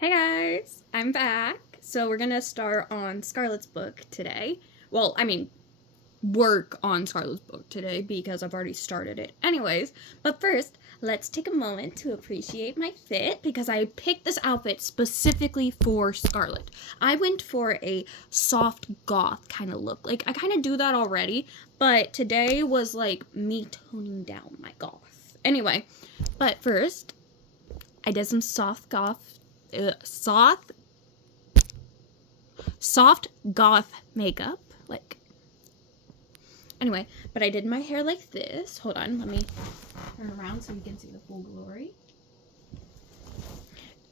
Hey guys, I'm back. So we're gonna start on Scarlet's book today. Well, work on Scarlet's book today because I've already started it. Anyways, but first, let's take a moment to appreciate my fit because I picked this outfit specifically for Scarlet. I went for a soft goth kind of look. Like, I kind of do that already, but today was like me toning down my goth. Anyway, but first, I did some soft goth makeup. Anyway, but I did my hair like this. Hold on, let me turn around so you can see the full glory.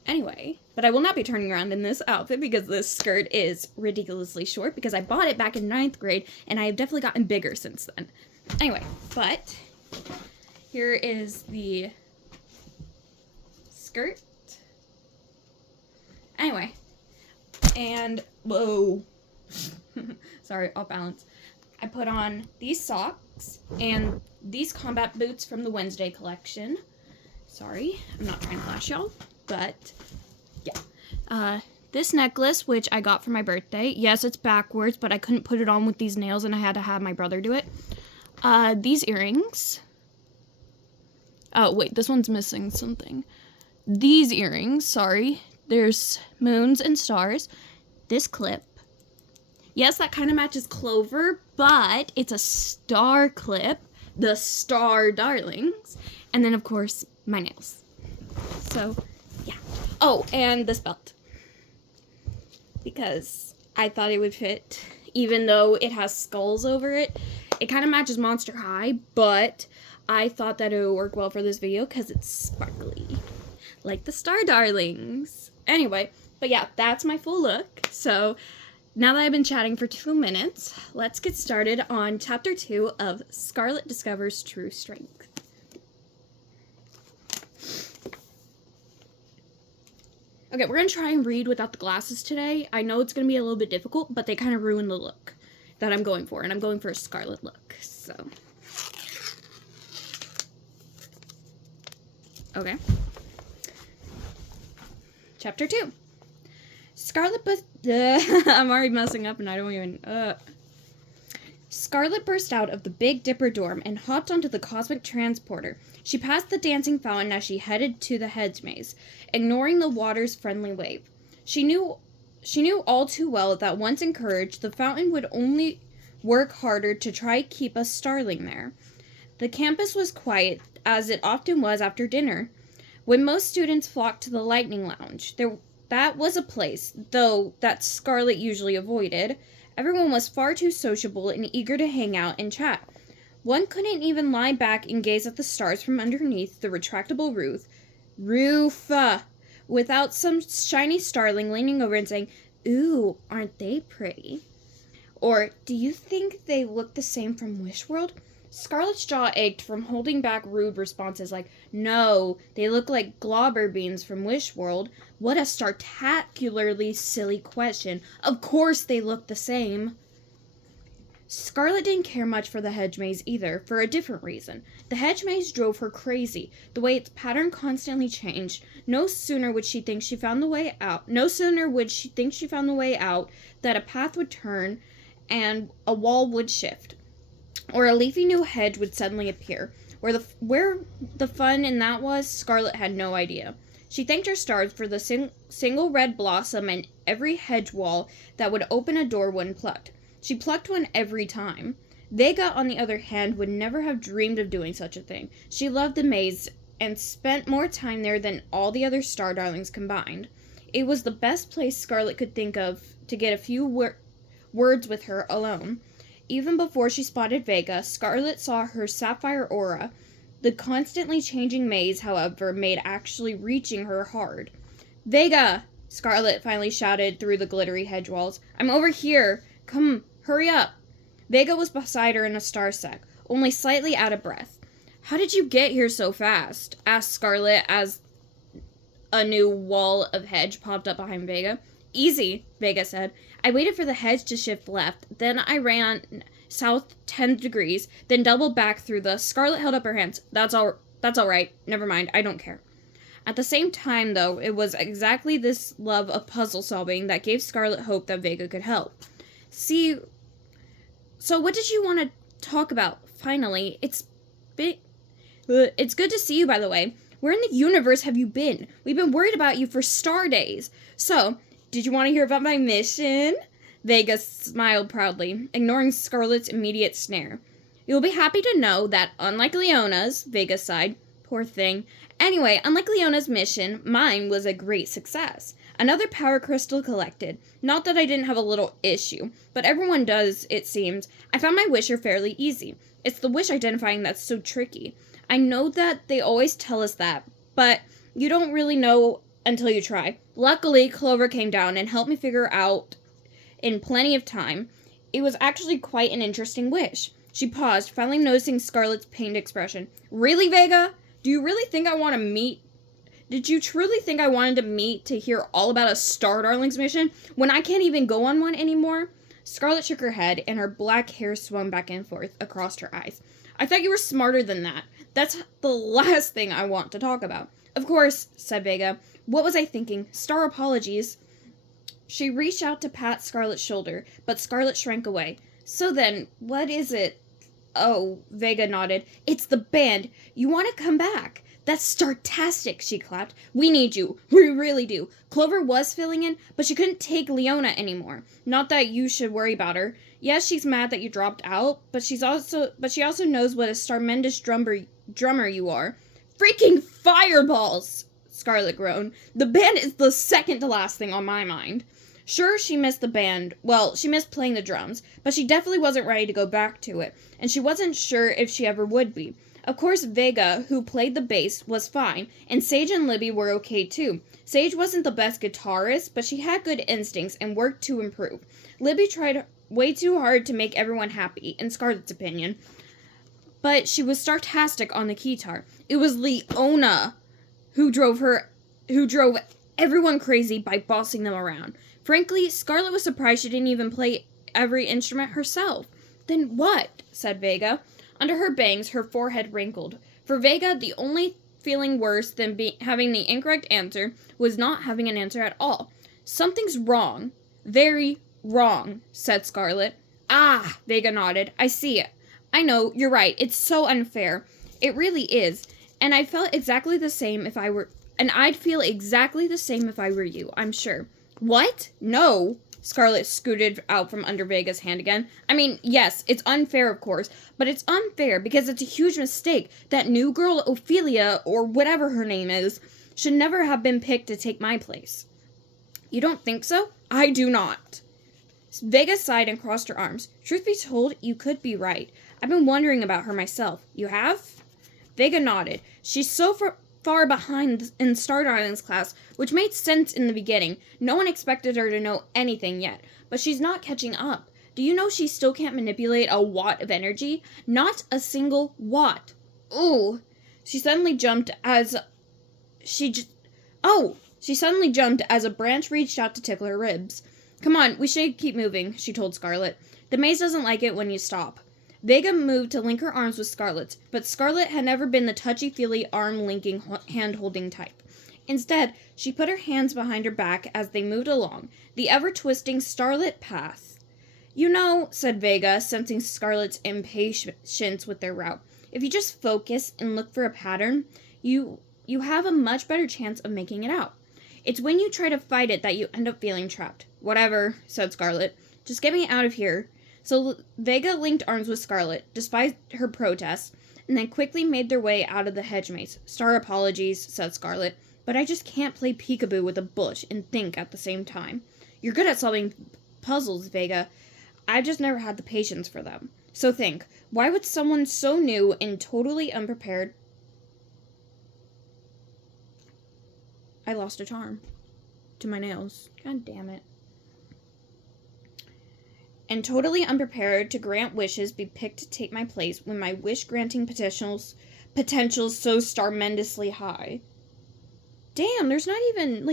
Anyway, but I will not be turning around in this outfit because this skirt is ridiculously short because I bought it back in 9th grade and I have definitely gotten bigger since then. Anyway, but here is the skirt. Anyway, and whoa, sorry, off balance. I put on these socks and these combat boots from the Wednesday collection. Sorry, I'm not trying to flash y'all, but yeah. This necklace, which I got for my birthday. Yes, it's backwards, but I couldn't put it on with these nails and I had to have my brother do it. These earrings. Oh, wait, this one's missing something. These earrings, sorry. There's moons and stars. This clip. Yes, that kind of matches Clover, but it's a star clip. The Star Darlings. And then, of course, my nails. So, yeah. Oh, and this belt. Because I thought it would fit, even though it has skulls over it. It kind of matches Monster High, but I thought that it would work well for this video because it's sparkly. Like the Star Darlings. Anyway, but yeah, that's my full look. So now that I've been chatting for 2 minutes, let's get started on chapter 2 of Scarlet Discovers True Strength. Okay, we're going to try and read without the glasses today. I know it's going to be a little bit difficult, but they kind of ruin the look that I'm going for, and I'm going for a Scarlet look, so. Okay. Chapter 2. I'm already messing up and I don't even, Scarlet burst out of the Big Dipper dorm and hopped onto the cosmic transporter. She passed the dancing fountain as she headed to the hedge maze, ignoring the water's friendly wave. She knew all too well that once encouraged, the fountain would only work harder to try to keep a starling there. The campus was quiet, as it often was after dinner, when most students flocked to the Lightning Lounge. That was a place, though, that Scarlet usually avoided. Everyone was far too sociable and eager to hang out and chat. One couldn't even lie back and gaze at the stars from underneath the retractable roof, without some shiny starling leaning over and saying, "Ooh, aren't they pretty?" Or, "Do you think they look the same from Wishworld?" Scarlet's jaw ached from holding back rude responses like, "No, they look like globber beans from Wishworld." What a spectacularly silly question. Of course they look the same. Scarlet didn't care much for the hedge maze either, for a different reason. The hedge maze drove her crazy, the way its pattern constantly changed. No sooner would she think she found the way out, that a path would turn and a wall would shift, or a leafy new hedge would suddenly appear. Where the fun in that was, Scarlet had no idea. She thanked her stars for the single red blossom and every hedge wall that would open a door when plucked. She plucked one every time. Vega, on the other hand, would never have dreamed of doing such a thing. She loved the maze and spent more time there than all the other Star Darlings combined. It was the best place Scarlet could think of to get a few words with her alone. Even before she spotted Vega, Scarlet saw her sapphire aura. The constantly changing maze, however, made actually reaching her hard. "Vega!" Scarlet finally shouted through the glittery hedge walls. "I'm over here! Come, hurry up!" Vega was beside her in a star sack, only slightly out of breath. "How did you get here so fast?" asked Scarlet as a new wall of hedge popped up behind Vega. "Easy," Vega said. "I waited for the hedge to shift left, then I ran south 10 degrees, then doubled back through the..." Scarlet held up her hands. That's all right. Never mind. I don't care." At the same time, though, it was exactly this love of puzzle solving that gave Scarlet hope that Vega could help. See, so what did you want to talk about? Finally, it's good to see you, by the way. Where in the universe have you been? We've been worried about you for star days. So, did you want to hear about my mission? Vega smiled proudly, ignoring Scarlet's immediate snare. You'll be happy to know that, unlike Leona's, Vega sighed. Poor thing. Anyway, unlike Leona's mission, mine was a great success. Another power crystal collected. Not that I didn't have a little issue, but everyone does, it seems. I found my wisher fairly easy. It's the wish identifying that's so tricky. I know that they always tell us that, but you don't really know until you try. Luckily, Clover came down and helped me figure out in plenty of time. It was actually quite an interesting wish. She paused, finally noticing Scarlet's pained expression. Really, Vega? Do you really think I want to meet? Did you truly think I wanted to meet to hear all about a Star Darlings mission when I can't even go on one anymore? Scarlet shook her head, and her black hair swung back and forth across her eyes. I thought you were smarter than that. That's the last thing I want to talk about. Of course, said Vega. What was I thinking? Star apologies. She reached out to pat Scarlet's shoulder, but Scarlet shrank away. So then, what is it? Oh, Vega nodded. It's the band. You want to come back? That's startastic, she clapped. We need you. We really do. Clover was filling in, but she couldn't take Leona anymore. Not that you should worry about her. Yes, she's mad that you dropped out, but she also knows what a starmendous drummer you are. Freaking fireballs! Scarlet groaned. The band is the second to last thing on my mind. Sure, she missed the band. Well, she missed playing the drums, but she definitely wasn't ready to go back to it, and she wasn't sure if she ever would be. Of course, Vega, who played the bass, was fine, and Sage and Libby were okay too. Sage wasn't the best guitarist, but she had good instincts and worked to improve. Libby tried way too hard to make everyone happy, in Scarlet's opinion, but she was startastic on the guitar. It was Leona who drove everyone crazy by bossing them around. Frankly, Scarlet was surprised she didn't even play every instrument herself. Then what? Said Vega. Under her bangs, her forehead wrinkled. For Vega, the only feeling worse than having the incorrect answer was not having an answer at all. Something's wrong. Very wrong, said Scarlet. Ah, Vega nodded. I see it. I know, you're right. It's so unfair. It really is. And I'd feel exactly the same if I were you, I'm sure. What? No. Scarlet scooted out from under Vega's hand again. I mean, yes, it's unfair, of course, but it's unfair because it's a huge mistake. That new girl, Ophelia, or whatever her name is, should never have been picked to take my place. You don't think so? I do not. Vega sighed and crossed her arms. Truth be told, you could be right. I've been wondering about her myself. You have? Vega nodded. She's so far behind in Star Darlings class, which made sense in the beginning. No one expected her to know anything yet, but she's not catching up. Do you know she still can't manipulate a watt of energy? Not a single watt. Ooh. She suddenly jumped as a branch reached out to tickle her ribs. Come on, we should keep moving, she told Scarlet. The maze doesn't like it when you stop. Vega moved to link her arms with Scarlet's, but Scarlet had never been the touchy-feely arm-linking, hand-holding type. Instead, she put her hands behind her back as they moved along, the ever-twisting starlit path. You know, said Vega, sensing Scarlet's impatience with their route, if you just focus and look for a pattern, you have a much better chance of making it out. It's when you try to fight it that you end up feeling trapped. Whatever, said Scarlet. Just get me out of here. So Vega linked arms with Scarlet, despite her protests, and then quickly made their way out of the hedge maze. Star apologies, said Scarlet, but I just can't play peekaboo with a bush and think at the same time. You're good at solving puzzles, Vega. I've just never had the patience for them. So think, why would someone so new and totally unprepared... I lost a charm to my nails. God damn it. And totally unprepared to grant wishes be picked to take my place when my wish-granting potential's so starmendously high. Damn, there's not even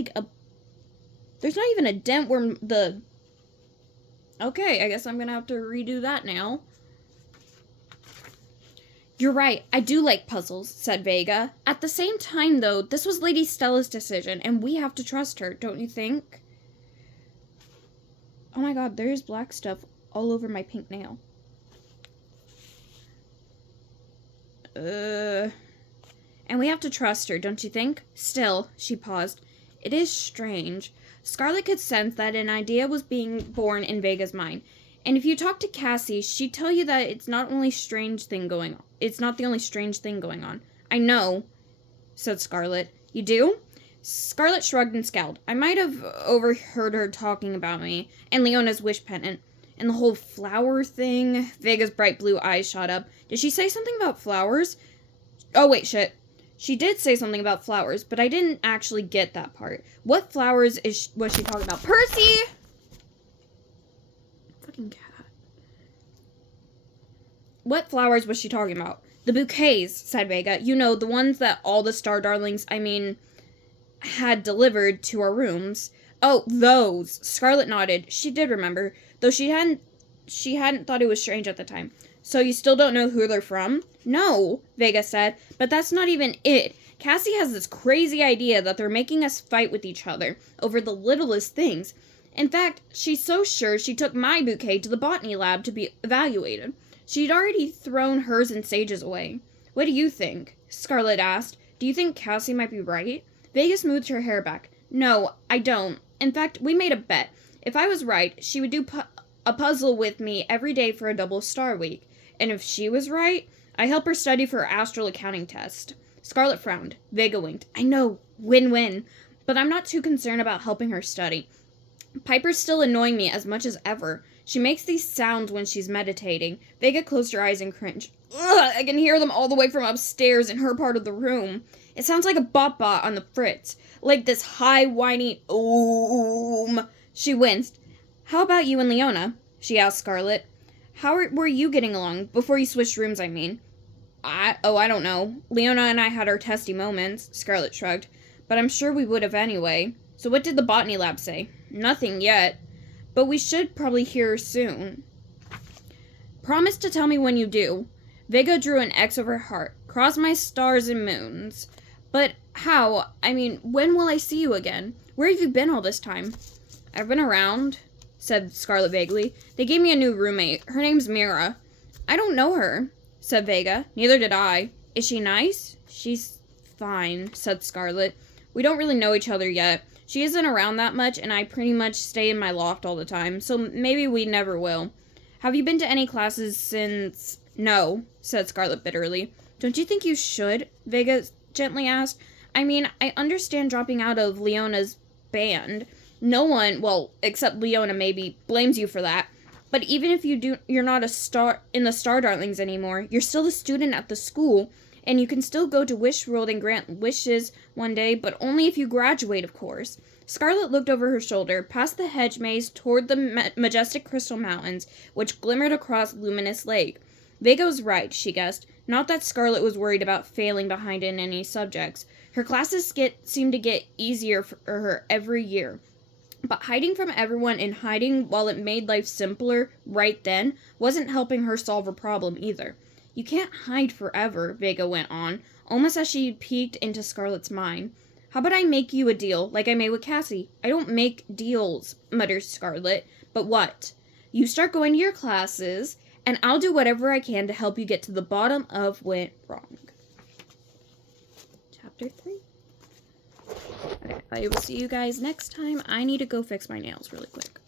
a dent where the... Okay, I guess I'm gonna have to redo that now. You're right, I do like puzzles, said Vega. At the same time, though, this was Lady Stella's decision, and we have to trust her, don't you think? Oh my god, there's black stuff all over my pink nail. And we have to trust her, don't you think? Still, she paused. It is strange. Scarlet could sense that an idea was being born in Vega's mind. And if you talk to Cassie, she'd tell you that it's not the only strange thing going on. I know, said Scarlet. You do? Scarlet shrugged and scowled. I might have overheard her talking about me and Leona's wish pendant. And the whole flower thing. Vega's bright blue eyes shot up. Did she say something about flowers? Oh, wait, shit. She did say something about flowers, but I didn't actually get that part. What flowers was she talking about? Percy! Fucking cat. What flowers was she talking about? The bouquets, said Vega. You know, the ones that all the Star Darlings, had delivered to our rooms. Oh, those. Scarlet nodded. She did remember, though she hadn't thought it was strange at the time. So you still don't know who they're from? No, Vega said, but that's not even it. Cassie has this crazy idea that they're making us fight with each other over the littlest things. In fact, she's so sure she took my bouquet to the botany lab to be evaluated. She'd already thrown hers and Sage's away. What do you think? Scarlet asked. Do you think Cassie might be right? Vega smoothed her hair back. No, I don't. In fact, we made a bet. If I was right, she would do a puzzle with me every day for a double star week. And if she was right, I help her study for her astral accounting test. Scarlet frowned. Vega winked. I know, win-win. But I'm not too concerned about helping her study. Piper's still annoying me as much as ever. She makes these sounds when she's meditating. Vega closed her eyes and cringed. Ugh, I can hear them all the way from upstairs in her part of the room. It sounds like a bot-bot on the fritz. Like this high, whiny oom. She winced. How about you and Leona? She asked Scarlet. How were you getting along? Before you switched rooms, I mean. I don't know. Leona and I had our testy moments, Scarlet shrugged. But I'm sure we would have anyway. So what did the botany lab say? Nothing yet. But we should probably hear soon. Promise to tell me when you do. Vega drew an X over her heart. Cross my stars and moons. But how? When will I see you again? Where have you been all this time? I've been around, said Scarlet vaguely. They gave me a new roommate. Her name's Mira. I don't know her, said Vega. Neither did I. Is she nice? She's fine, said Scarlet. We don't really know each other yet. She isn't around that much, and I pretty much stay in my loft all the time, so maybe we never will. Have you been to any classes since... No, said Scarlet bitterly. Don't you think you should? Vega gently asked. I understand dropping out of Leona's band. No one, well, except Leona maybe, blames you for that. But even if you're not a star in the Star Darlings anymore, you're still a student at the school, and you can still go to Wish World and grant wishes one day, but only if you graduate, of course. Scarlet looked over her shoulder, past the hedge maze, toward the majestic crystal mountains, which glimmered across Luminous Lake. Vega was right, she guessed. Not that Scarlet was worried about failing behind in any subjects. Her classes seemed to get easier for her every year. But hiding from everyone and hiding while it made life simpler right then wasn't helping her solve her problem either. You can't hide forever, Vega went on, almost as she peeked into Scarlet's mind. How about I make you a deal, like I made with Cassie? I don't make deals, muttered Scarlet. But what? You start going to your classes, and I'll do whatever I can to help you get to the bottom of what went wrong. Chapter 3. Okay, I will see you guys next time. I need to go fix my nails really quick.